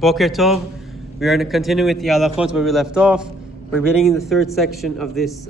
Boker Tov. We are continuing with the Halachot where we left off. We're getting in the third section of this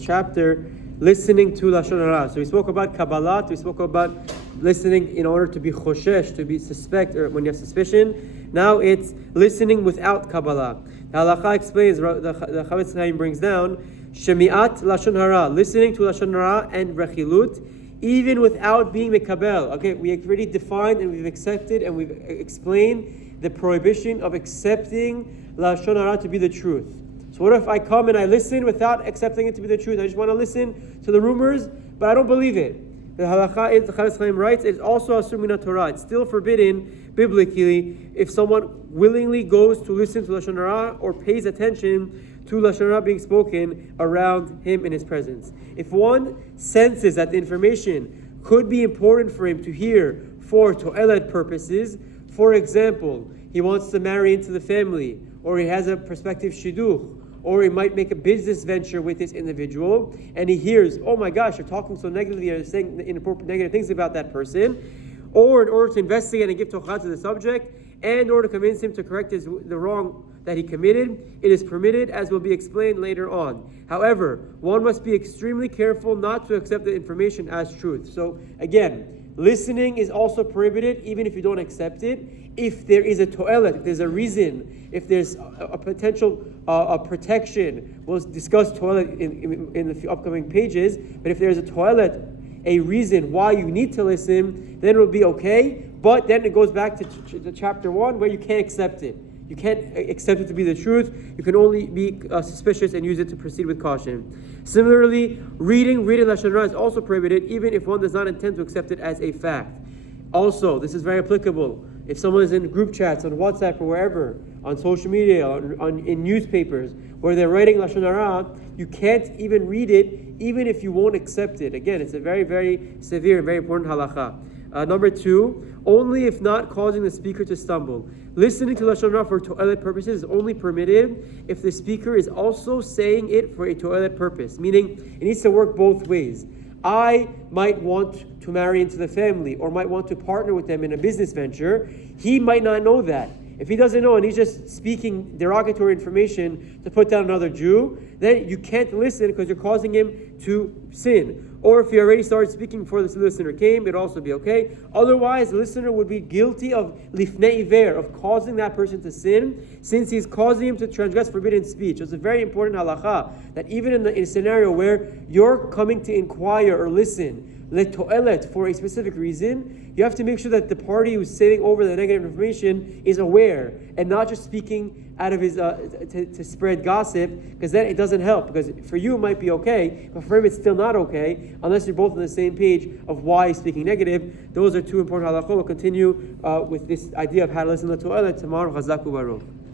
chapter, listening to Lashon Hara. So we spoke about Kabbalah. We spoke about listening in order to be Choshesh, to be suspect, or when you have suspicion. Now it's listening without Kabbalah. The Halacha explains, the Chafetz Chaim brings down, Shemi'at Lashon Hara, listening to Lashon Hara and Rechilut, even without being Mekabel. Okay, we have already defined and we've accepted and we've explained the prohibition of accepting Lashon Hara to be the truth. So what if I come and I listen without accepting it to be the truth? I just want to listen to the rumors, but I don't believe it. The halacha is, the Chafetz Chaim writes, it's also asur min Torah. It's still forbidden biblically if someone willingly goes to listen to Lashon Hara or pays attention to Lashon Hara being spoken around him in his presence. If one senses that the information could be important for him to hear for to'elet purposes, for example, he wants to marry into the family, or he has a prospective shidduch, or he might make a business venture with this individual, and he hears, oh my gosh, you're talking so negatively, you're saying inappropriate negative things about that person, or in order to investigate and give tochah to the subject, and in order to convince him to correct the wrong that he committed, it is permitted, as will be explained later on. However, one must be extremely careful not to accept the information as truth. So again, listening is also prohibited, even if you don't accept it. If there is a to'elet, if there's a reason, if there's a potential protection, we'll discuss to'elet in the upcoming pages, but if there's a to'elet, a reason why you need to listen, then it will be okay. But then it goes back to chapter 1 where you can't accept it. You can't accept it to be the truth. You can only be suspicious and use it to proceed with caution. Similarly, reading Lashon Hara is also prohibited, even if one does not intend to accept it as a fact. Also, this is very applicable. If someone is in group chats on WhatsApp or wherever, on social media, in newspapers, where they're writing Lashon Hara, you can't even read it, even if you won't accept it. Again, it's a very, very severe and very important halacha. Number 2, only if not causing the speaker to stumble. Listening to Lashon Hara for to'elet purposes is only permitted if the speaker is also saying it for a to'elet purpose, meaning it needs to work both ways. I might want to marry into the family or might want to partner with them in a business venture. He might not know that. If he doesn't know and he's just speaking derogatory information to put down another Jew, then you can't listen because you're causing him to sin. Or if he already started speaking before the listener came, it'd also be okay. Otherwise, the listener would be guilty of lifnei iver, of causing that person to sin, since he's causing him to transgress forbidden speech. It's a very important halacha that even in a scenario where you're coming to inquire or listen, to'elet, for a specific reason, you have to make sure that the party who's saying over the negative information is aware and not just speaking out of his to spread gossip, because then it doesn't help. Because for you it might be okay, but for him it's still not okay unless you're both on the same page of why he's speaking negative. Those are two important halachot. We'll continue with this idea of how to listen to to'elet tomorrow. Chazak u'baruch.